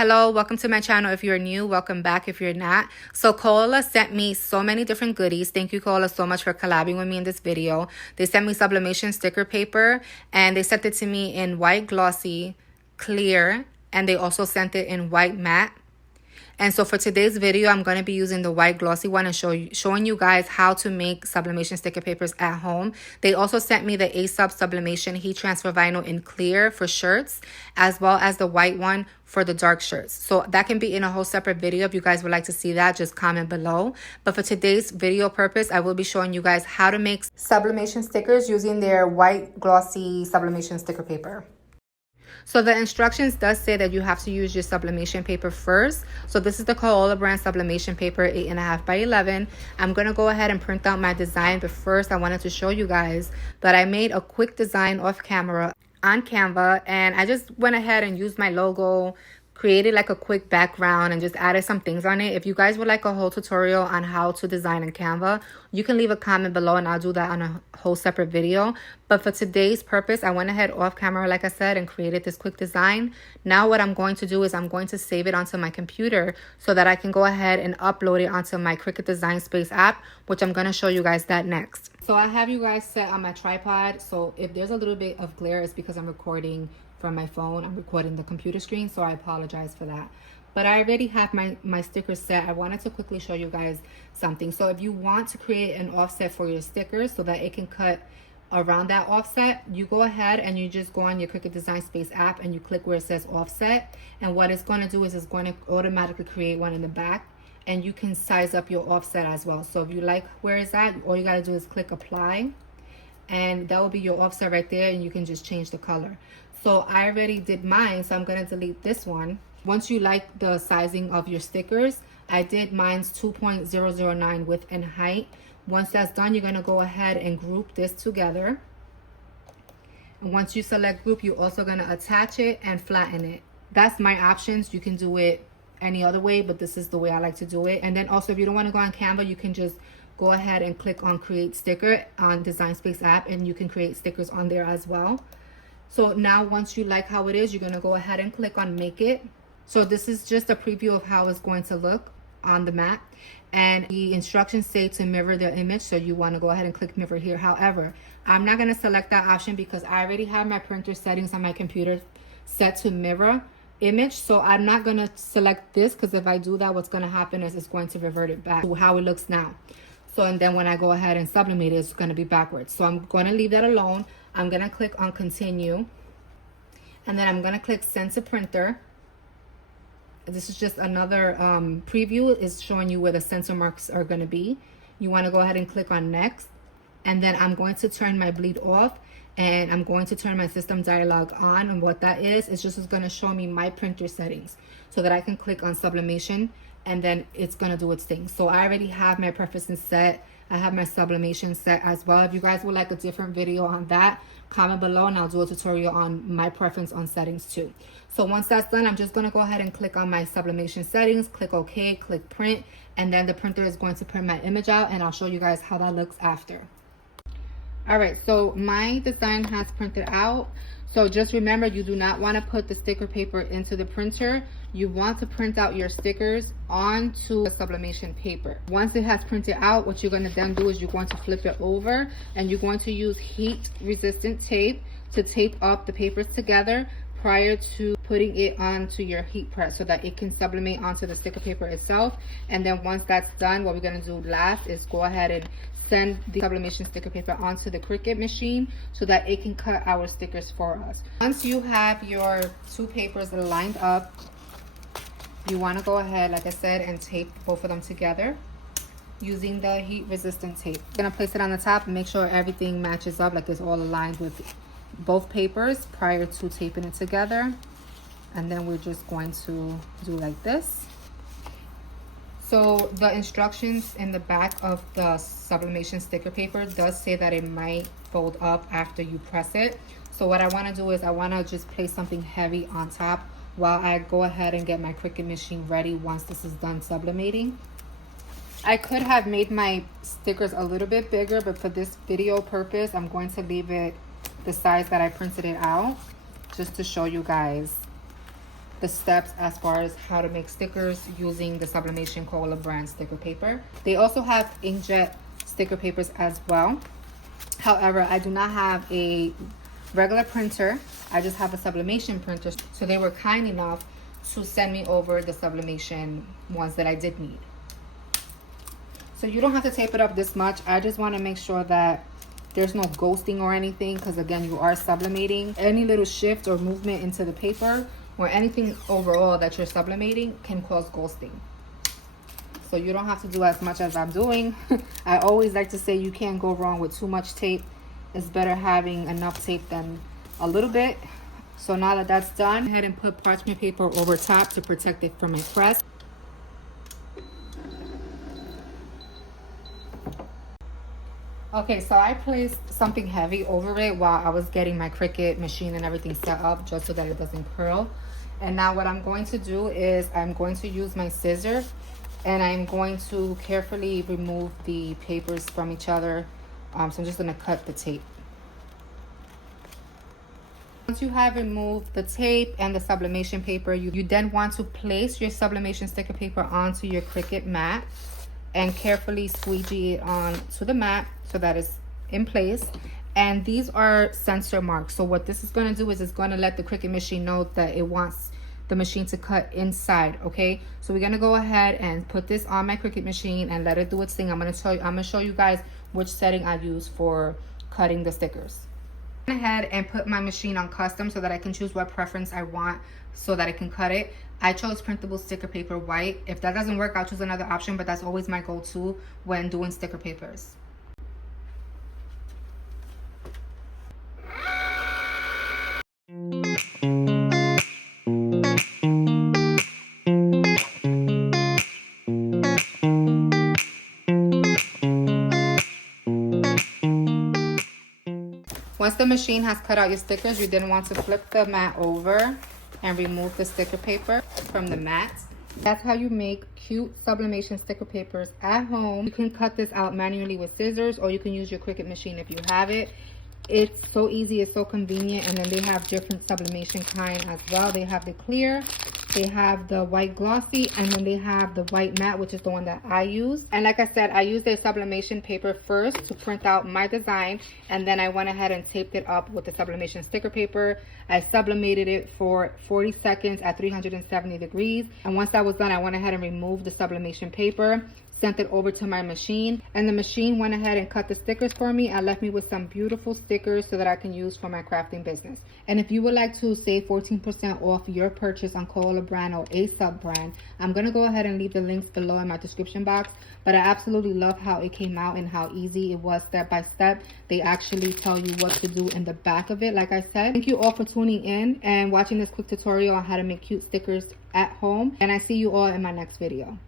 Hello, welcome to my channel. If you're new, welcome back if you're not. So Koala sent me so many different goodies. Thank you, Koala, so much for collabing with me in this video. They sent me sublimation sticker paper, and they sent it to me in white glossy, clear, and they also sent it in white matte. And so for today's video, I'm going to be using the white glossy one and showing you guys how to make sublimation sticker papers at home. They also sent me the A-Sub sublimation heat transfer vinyl in clear for shirts, as well as the white one for the dark shirts. So that can be in a whole separate video. If you guys would like to see that, just comment below. But for today's video purpose, I will be showing you guys how to make sublimation stickers using their white glossy sublimation sticker paper. So the instructions does say that you have to use your sublimation paper first. So this is the Koala brand sublimation paper, 8.5 by 11. I'm going to go ahead and print out my design. But first, I wanted to show you guys that I made a quick design off camera on Canva. And I just went ahead and used my logo, created like a quick background, and just added some things on it. If you guys would like a whole tutorial on how to design in Canva, you can leave a comment below and I'll do that on a whole separate video. But for today's purpose, I went ahead off camera, like I said, and created this quick design. Now what I'm going to do is I'm going to save it onto my computer so that I can go ahead and upload it onto my Cricut Design Space app, which I'm going to show you guys that next. So I have you guys set on my tripod. So if there's a little bit of glare, it's because I'm recording from my phone. I'm recording the computer screen, so I apologize for that. But I already have my stickers set. I wanted to quickly show you guys something. So if you want to create an offset for your stickers so that it can cut around that offset, you go ahead and you just go on your Cricut Design Space app and you click where it says offset. And what it's going to do is it's going to automatically create one in the back, and you can size up your offset as well. So if you like where it's at, all you got to do is click apply, and that will be your offset right there, and you can just change the color. So I already did mine, so I'm going to delete this one. Once you like the sizing of your stickers, I did mine's 2.009 width and height. Once that's done, you're going to go ahead and group this together. And once you select group, you're also going to attach it and flatten it. That's my options. You can do it any other way, but this is the way I like to do it. And then also, if you don't want to go on Canva, you can just go ahead and click on create sticker on Design Space app, and you can create stickers on there as well. So now once you like how it is, you're going to go ahead and click on make it. So this is just a preview of how it's going to look on the map. And the instructions say to mirror the image, so you want to go ahead and click mirror here. However, I'm not going to select that option because I already have my printer settings on my computer set to mirror image. So I'm not going to select this, because if I do that, what's going to happen is it's going to revert it back to how it looks now. So, and then when I go ahead and sublimate it, it's going to be backwards. So I'm going to leave that alone. I'm going to click on continue, and then I'm going to click send to printer. This is just another preview. It's showing you where the center marks are going to be. You want to go ahead and click on next, and then I'm going to turn my bleed off, and I'm going to turn my system dialog on. And what that is just going to show me my printer settings so that I can click on sublimation, and then it's going to do its thing. So I already have my preferences set. I have my sublimation set as well. If you guys would like a different video on that, comment below and I'll do a tutorial on my preference on settings too. So once that's done, I'm just going to go ahead and click on my sublimation settings, click OK, click print, and then the printer is going to print my image out, and I'll show you guys how that looks after. Alright, so my design has printed out. So just remember, you do not want to put the sticker paper into the printer. You want to print out your stickers onto the sublimation paper. Once it has printed out, what you're going to then do is you're going to flip it over, and you're going to use heat resistant tape to tape up the papers together prior to putting it onto your heat press so that it can sublimate onto the sticker paper itself. And then once that's done, what we're going to do last is go ahead and send the sublimation sticker paper onto the Cricut machine so that it can cut our stickers for us. Once you have your two papers lined up, you want to go ahead, like I said, and tape both of them together using the heat resistant tape. I'm going to place it on the top and make sure everything matches up, like it's all aligned with both papers prior to taping it together. And then we're just going to do like this. So the instructions in the back of the sublimation sticker paper does say that it might fold up after you press it. So what I want to do is I want to just place something heavy on top while I go ahead and get my Cricut machine ready once this is done sublimating. I could have made my stickers a little bit bigger, but for this video purpose, I'm going to leave it the size that I printed it out, just to show you guys the steps as far as how to make stickers using the Sublimation Koala brand sticker paper. They also have inkjet sticker papers as well. However, I do not have a regular printer. I just have a sublimation printer. So they were kind enough to send me over the sublimation ones that I did need. So you don't have to tape it up this much. I just want to make sure that there's no ghosting or anything, because again, you are sublimating. Any little shift or movement into the paper or anything overall that you're sublimating can cause ghosting. So you don't have to do as much as I'm doing. I always like to say you can't go wrong with too much tape. It's better having enough tape than a little bit. So now that that's done, go ahead and put parchment paper over top to protect it from a press. Okay, so I placed something heavy over it while I was getting my Cricut machine and everything set up, just so that it doesn't curl. And now what I'm going to do is I'm going to use my scissors, and I'm going to carefully remove the papers from each other. So I'm just going to cut the tape. Once you have removed the tape and the sublimation paper, you then want to place your sublimation sticker paper onto your Cricut mat and carefully squeegee it on to the mat so that it's in place. And these are sensor marks. So what this is going to do is it's going to let the Cricut machine know that it wants the machine to cut inside. Okay, so we're going to go ahead and put this on my Cricut machine and let it do its thing. I'm going to show you guys which setting I use for cutting the stickers. I went ahead and put my machine on custom so that I can choose what preference I want so that I can cut it. I chose printable sticker paper white. If that doesn't work, I'll choose another option, but that's always my go-to when doing sticker papers. Once the machine has cut out your stickers, you then want to flip the mat over and remove the sticker paper from the mat. That's how you make cute sublimation sticker papers at home. You can cut this out manually with scissors, or you can use your Cricut machine if you have it. It's so easy, it's so convenient. And then they have different sublimation kind as well. They have the clear, they have the white glossy, and then they have the white matte, which is the one that I use. And like I said, I used their sublimation paper first to print out my design, and then I went ahead and taped it up with the sublimation sticker paper. I sublimated it for 40 seconds at 370 degrees. And once that was done, I went ahead and removed the sublimation paper, sent it over to my machine, and the machine went ahead and cut the stickers for me and left me with some beautiful stickers so that I can use for my crafting business. And if you would like to save 14% off your purchase on Koala brand or a sub brand, I'm gonna go ahead and leave the links below in my description box. But I absolutely love how it came out and how easy it was step by step. They actually tell you what to do in the back of it, like I said. Thank you all for tuning in and watching this quick tutorial on how to make cute stickers at home, and I see you all in my next video.